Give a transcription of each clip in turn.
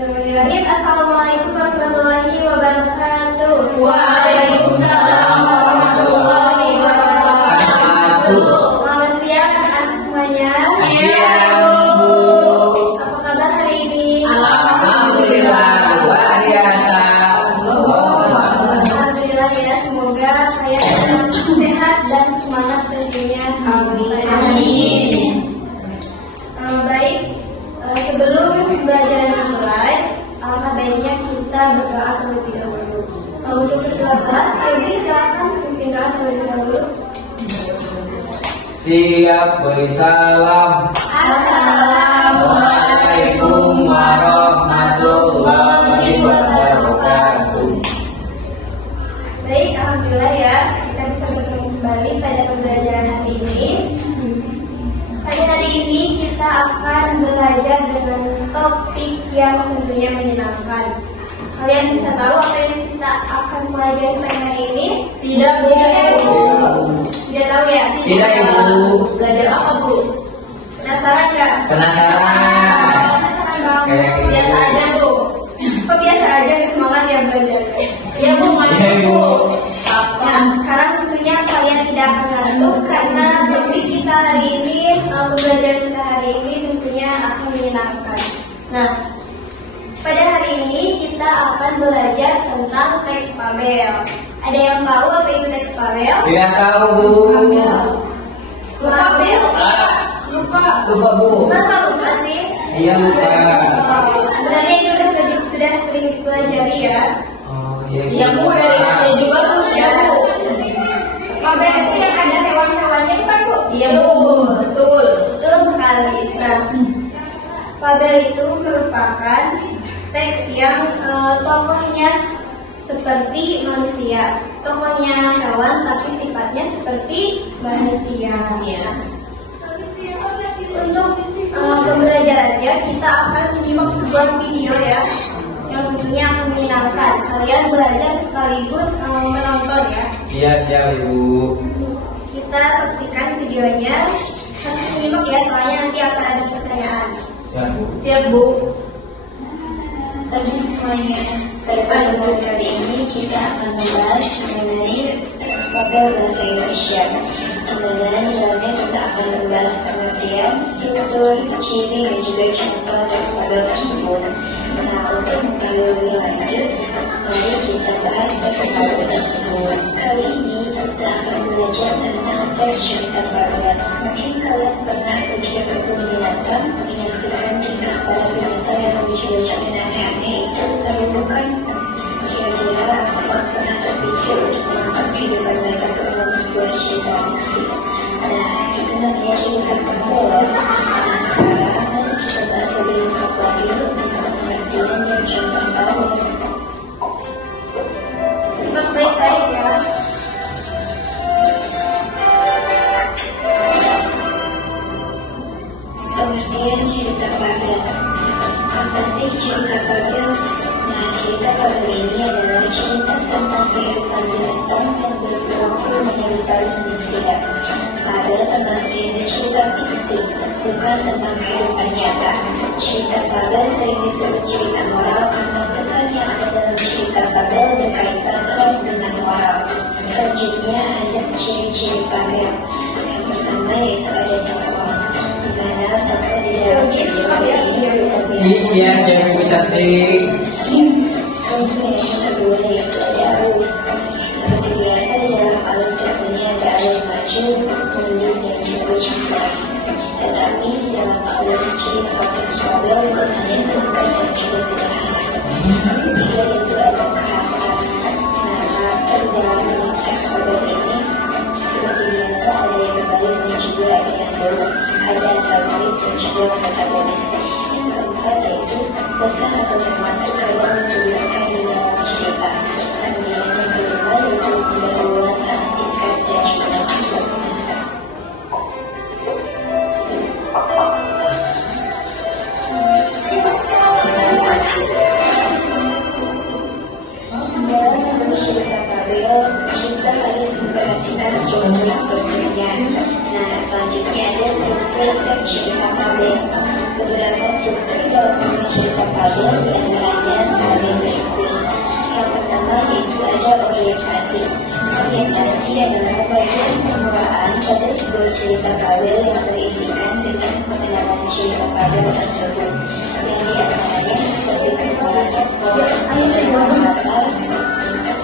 Bismillahirrahmanirrahim. Assalamualaikum warahmatullahi wabarakatuh. Waalaikumsalam warahmatullahi wabarakatuh. Selamat siang anak semuanya. Siang, Bu. Apa kabar hari ini? Alhamdulillah luar biasa. Alhamdulillah ya, semoga saya sehat dan semangat tentunya. Amin. Baik, sebelum pembelajaran dimulai, alangkah baiknya kita berdoa terlebih dahulu. Untuk berdoa kelas, jadi silakan pimpin doa terlebih dahulu. Siap beri salam. Assalamualaikum warahmatullahi wabarakatuh. Baik, alhamdulillah ya, kita bisa bertemu kembali pada pembelajaran hari ini. Pada hari ini kita akan belajar dengan topik yang tentunya menyenangkan. Kalian bisa tahu apa yang kita akan belajar pada hari ini? Tidak, Bu. Tidak tahu ya? Tidak, Ibu. Belajar apa, Bu? Penasaran nggak? Penasaran? Penasaran banget. Biasa aja, Bu. Kok biasa aja, semangat ya belajar? Ya, Bu, Iya, Bu. Nah, sekarang tentunya kalian tidak akan ngantuk karena topik kita hari ini, pembelajaran kita hari ini tentunya akan menyenangkan. Nah, pada hari ini kita akan belajar tentang teks fabel. Ada yang tahu apa itu teks fabel? Tidak tahu, Bu. Fabel? Lupa, Bu. Masa lupa sih? Iya, lupa. Sebenarnya itu sudah sering dipelajari ya. Oh, iya, Iya, Bu, dari SD juga tuh ya, Bu. Fabel itu yang ada hewan-hewannya bukan, Bu? Iya, Bu, betul sekali. Nah, fabel itu merupakan teks yang tokohnya seperti manusia, tokohnya hewan tapi sifatnya seperti manusia. Untuk pembelajarannya kita akan menyimak sebuah video ya, yang tentunya akan menyenangkan. Kalian belajar sekaligus menonton ya. Iya, siap, Ibu. Kita saksikan videonya. Harus menyimak ya, soalnya nanti akan ada pertanyaan. Siap, Bu. Siap, Bu. Bagi semuanya, pada pertemuan kali ini kita akan membahas mengenai fabel bahasa Indonesia. Kemudian di dalamnya kita akan membahas pengertian, struktur, ciri, dan juga contoh teks fabel tersebut. Nah, untuk mengetahui lebih lanjut, mari kita bahas teks fabel tersebut. Kali ini kita akan belajar tentang teks cerita fabel. Mungkin kalian pernah berpikir berkebun binatang, menyaksikan tingkah para binatang yang lucu-lucu dan aneh-aneh itu seru bukan? Kira-kira apakah pernah terpikir untuk menangkap kehidupan mereka ke dalam sebuah cerita fiksi? Nah, itu namanya cerita fabel. Nah, sekarang mari kita bahas lebih lengkap lagi tentang pengertian dan contoh fabel. Simak baik-baik ya. Pengertian cerita fabel. Apa sih cerita fabel? Nah, cerita fabel ini adalah cerita tentang kehidupan binatang yang berperilaku menyerupai manusia. Fabel termasuk jenis cerita fiksi, bukan tentang kehidupan nyata. Cerita fabel sering disebut cerita moral karena pesan yang ada dalam cerita fabel berkaitan erat dengan moral. Selanjutnya ada ciri-ciri fabel. Yang pertama yaitu ada tokoh. Dimana tokoh di dalam cerita ini Iya, siap, Ibu cantik. kemudian yang kedua yaitu ada alur. Seperti biasa di dalam alur contohnya ada alur maju, mundur, dan juga jingkrak. Tetapi di dalam alur cerita teks fabel itu hanya singkat dan juga sederhana. Yang ketiga yaitu ada karakter. Nah, karakter dalam teks fabel ini seperti biasa ada yang baik dan juga ada yang buruk, ada antagonis dan juga protagonis. Yang keempat yaitu pesan atau tematik yang dituliskan di dalam cerita. Kemudian yang kelima yaitu pendahuluan singkat dan juga maksud. Dalam cerita fabel, kita harus memperhatikan struktur-strukturnya. Nah, selanjutnya ada struktur cerita fabel. Beberapa struktur dalam cerita fabel di antaranya sebagai berikut. Yang pertama yaitu ada orientasi. Orientasi adalah bagian permulaan pada sebuah cerita fabel yang berisikan dengan pengenalan cerita fabel tersebut. Yang diantaranya seperti kepala tokoh, latar,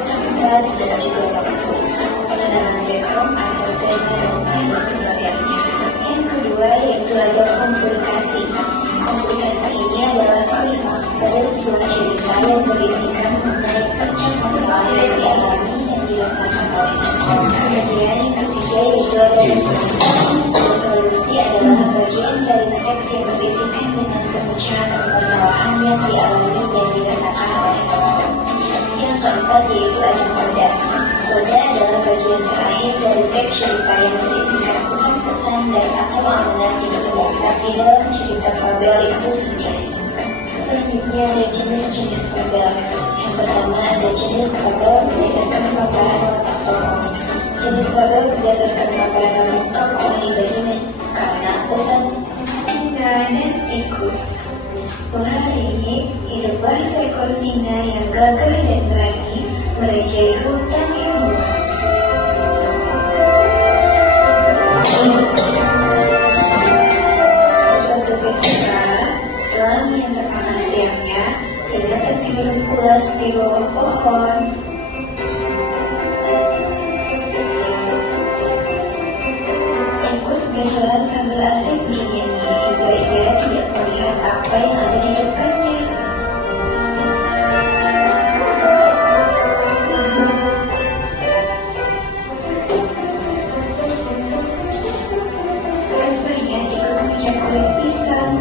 tempat, dan juga waktu. Pengenalan background atau tema dan lain sebagainya. Yang kedua yaitu ada komplikasi. Komplikasi ini adalah klimaks pada sebuah cerita yang berisikan mengenai pecah masalah yang dialami dan dirasakan oleh tokoh. Kemudian yang ketiga yaitu ada resolusi. Resolusi adalah bagian dari teks yang berisikan dengan pemecahan permasalahan yang dialami dan dirasakan oleh tokoh. Yang keempat yaitu ada koda. Koda adalah bagian terakhir dari teks cerita yang berisikan pesan-pesan dan atau amanat yang terdapat dalam cerita fabel itu sendiri. Selanjutnya ada jenis-jenis fabel. Yang pertama ada jenis fabel berdasarkan paparan watak tokoh. Jenis fabel berdasarkan paparan watak tokoh dibagi karena pesan tinggalnya tikus. Hari ini hiduplah seekor singa yang gagah dan berani merajai hutan yang luas. Suatu ketika, setelah menyenangkan siangnya, singa tertidur pulas di bawah pohon. Tikus berjalan sambil asik bernyanyi hingga ia tidak melihat apa yang ada di depannya. Rasanya tikus menginjak kulit pisang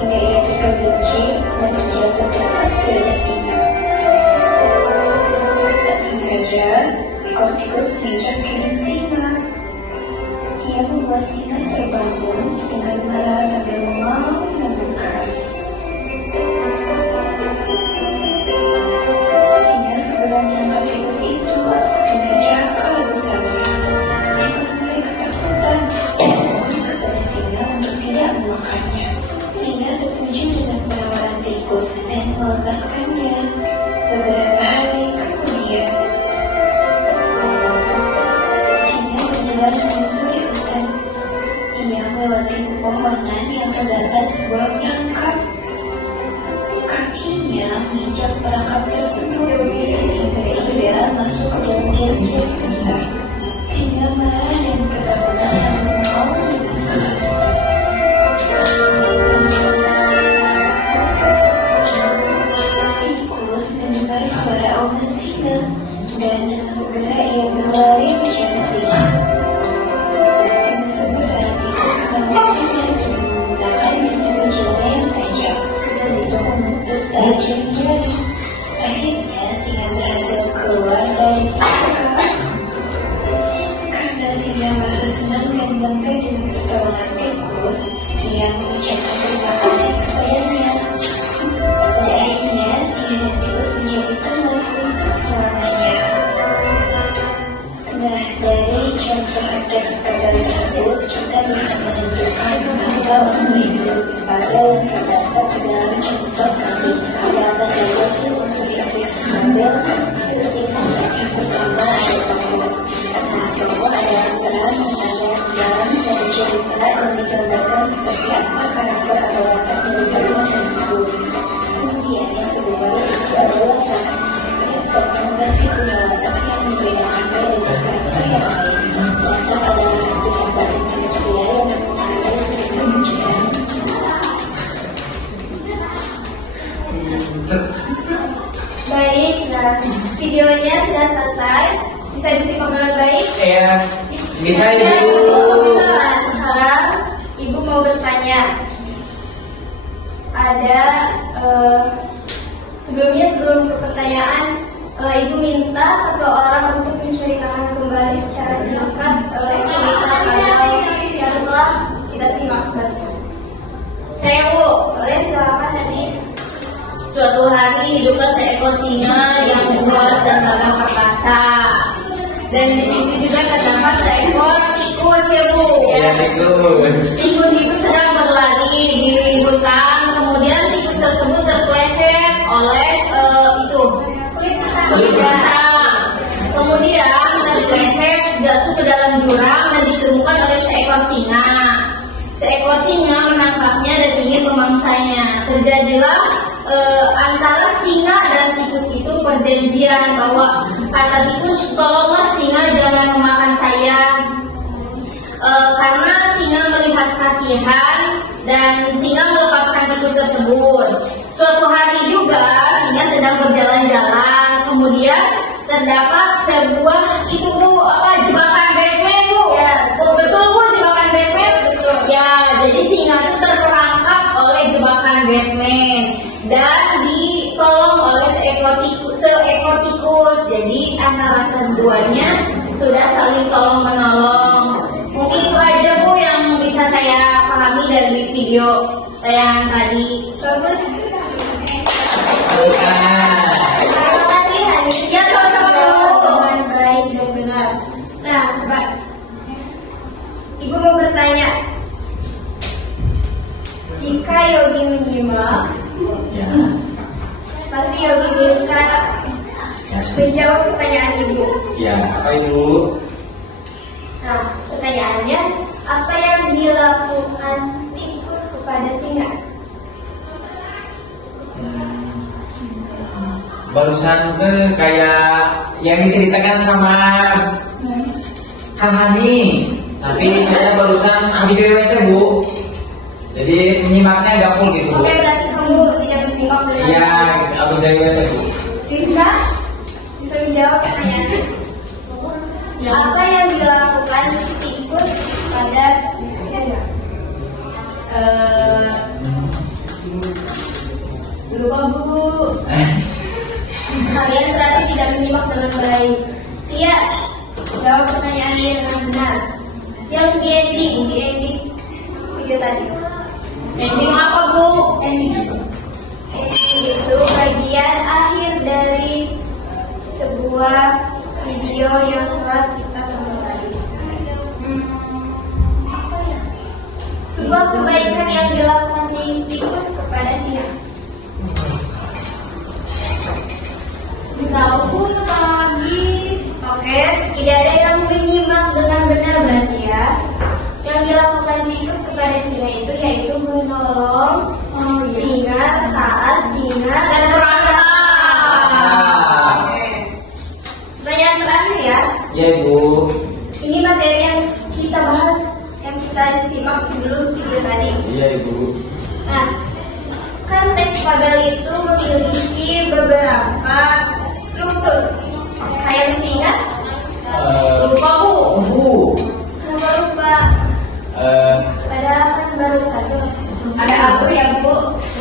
hingga ia tergelincir dan terjatuh dekat gajah singa. Tak sengaja, ekor tikus menginjak kaki singa. Ia membuat singa terbangun dengan marah sambil mengaum dan berkeras. Singa segera menangkap tikus itu dengan cakar bersama. Tikus mulai ketakutan dan memohon kepada singa untuk tidak memakannya. Singa setuju dengan penawaran tikus dan melepaskannya. Beberapa hari kemudian, singa berjalan menyusuri hutan. Ia melewati pepohonan yang terdapat sebuah perangkap. Kakinya menginjak perangkap tersebut hingga ia masuk ke dalam jaring besar. Singa marah dan ketakutan sambil mengaum dengan keras. Tikus mendengar suara auman singa dan segera ia berlari mencari singa. Akhirnya singa berhasil keluar dari perangkap. Karena singa merasa senang dan bangga dengan pertolongan tikus, ia mengucapkan terima kasih kepadanya. Pada akhirnya singa dan tikus menjadi teman untuk selamanya. Nah, dari contoh teks fabel tersebut kita bisa menentukan bahwa unsur intuisi fabel yang terdapat dalam contoh tadi adalah sesuatu unsur intuisi fabel bersifat yang pertama ada tokoh. Nah, tokoh adalah peran yang dalam suatu cerita yang digambarkan seperti apa karakter atau watak dari tokoh tersebut. Kemudian yang kedua itu adalah watak. Tokoh pasti punya watak yang membedakan dari karakter yang lain. Watak adalah satu gambaran manusia yang mengenai pemikiran. Baik, nah videonya sudah selesai. Bisa disimak dengan baik? Iya, bisa Ibu. Sekarang Ibu mau bertanya. Ada sebelum ke pertanyaan, Ibu minta satu orang untuk menceritakan kembali secara singkat cerita yang telah kita simak barusan. Saya Bu, boleh silakan tadi. Suatu hari hiduplah seekor singa yang buas dan gagah perkasa. Dan di situ juga terdapat seekor tikus ya Bu. Iya tikus. Tikus itu sedang berlari di hutan. Kemudian tikus tersebut pemangsanya. Terjadilah antara singa dan tikus itu perjanjian bahwa kata tikus, tolonglah singa jangan memakan saya. Karena singa melihat kasihan dan singa melepaskan tikus tersebut. Suatu hari juga singa sedang berjalan-jalan, kemudian terdapat sebuah jebakan Batman Bu. Ya. Oh, betul Bu, jebakan Batman. Ya, jadi singa itu terperangkap oleh jebakan Batman dan ditolong oleh seekor tikus. Jadi antara keduanya sudah saling tolong menolong. Mungkin itu aja Bu yang bisa saya pahami dari video yang tadi. Bagus. Bukan. Terima kasih Hani. Ya, sama-sama, Bu. Dengan baik dan benar. Nah, Pak, Ibu mau bertanya. Jika Yogi menyimak, Ya. pasti Yogi bisa menjawab pertanyaan Ibu. Ya, apa Ibu? Nah, pertanyaannya, apa yang dilakukan tikus kepada singa? Barusan kayak yang diceritakan sama Kang Hani. Tapi saya barusan habis dari WC Bu. Jadi menyimaknya agak full gitu Bu. Oke, berarti kamu tidak menyimak dengan Iya, habis dari WC Bu. Bisa menjawab pertanyaannya. Apa yang dilakukan tikus pada singa? Lupa Bu. Kalian berarti tidak menyimak dengan baik. Iya, jawab pertanyaannya dengan benar. Yang di ending video tadi. Ending apa Bu? Ending itu bagian akhir dari sebuah video yang telah kita tonton tadi. Sebuah kebaikan yang dilakukan tikus kepada singa. Tahu lagi. Oke, tidak ada yang menyimak dengan benar berarti ya. Yang dilakukan tikus kepada singa itu yaitu menolong singa saat singa Terperangkap. Pertanyaan terakhir ya. Ya Ibu. Ini materi yang kita bahas, yang kita simak sebelum video tadi. Iya Ibu. Nah, kan teks fabel itu memiliki beberapa struktur. Kayak singa, Lupa Bu. Bu. kenapa lupa? Padahal kan baru satu. Ada aku ya Bu.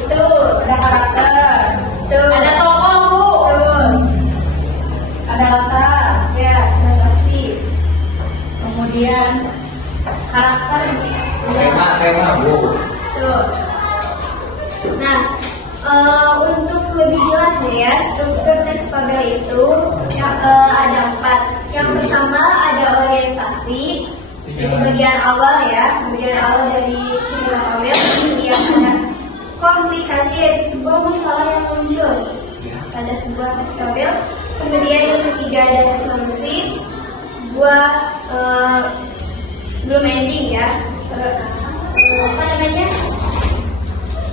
Itu ada karakter. Itu Ada tokoh Bu. Betul. Ada latar. Ya, sudah pasti. Kemudian karakter. Tema Bu. Tuh. Nah, untuk lebih jelas ya, struktur teks fabel itu ada 4. Yang pertama ada orientasi, di bagian awal ya, bagian awal dari cerita fabel. Kemudian ada komplikasi, yaitu sebuah masalah yang muncul pada sebuah teks fabel. Kemudian yang ketiga ada solusi, sebuah sebelum ending ya,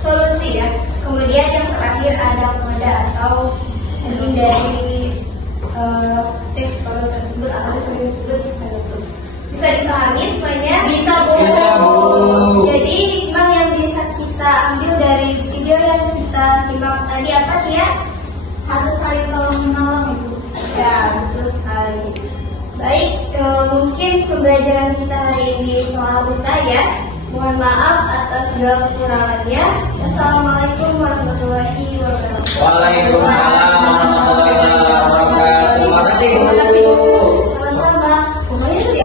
solusi ya. Kemudian yang terakhir ada kode atau ending dari teks fabel tersebut atau sering disebut penutup. Bisa dipahami semuanya? Bisa Bu. Bisa Bu. Jadi hikmah yang bisa kita ambil dari video yang kita simak tadi apa sih ya? Harus saling tolong menolong Ibu. Ya, betul sekali. Baik, mungkin pembelajaran kita hari ini telah usai ya. Mohon maaf atas segala kekurangannya. Wassalamualaikum warahmatullahi wabarakatuh. Waalaikumsalam warahmatullahi wabarakatuh. Terima kasih Bu.